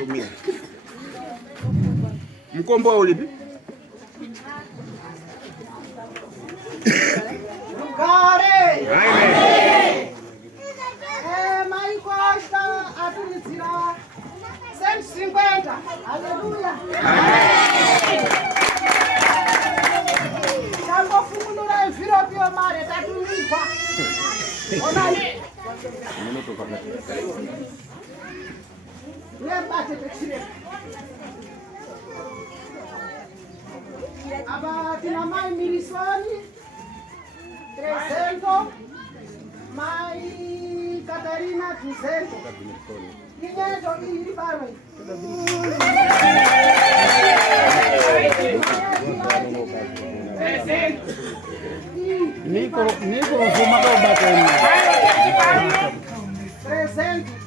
kutumia. Mkomboa ulipi? Kare. Amen. Mai Costa aturizira 150. Haleluya. Amen. Jambo fungunura eviro pio mare tatunikwa. Onani. Lembate pechire. Aba tina mai mirisoni 300, mai Catarina 200. Dinheiro e barulho. Nico fuma do batendo. 300.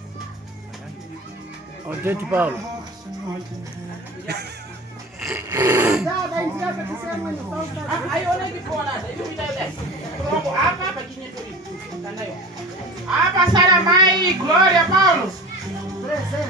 O Tete Paulo. Aí olha de fora, ele me dá 10. Pronto, apa para dinheiro. Apa Sara Mai, Glória Paulo. 300.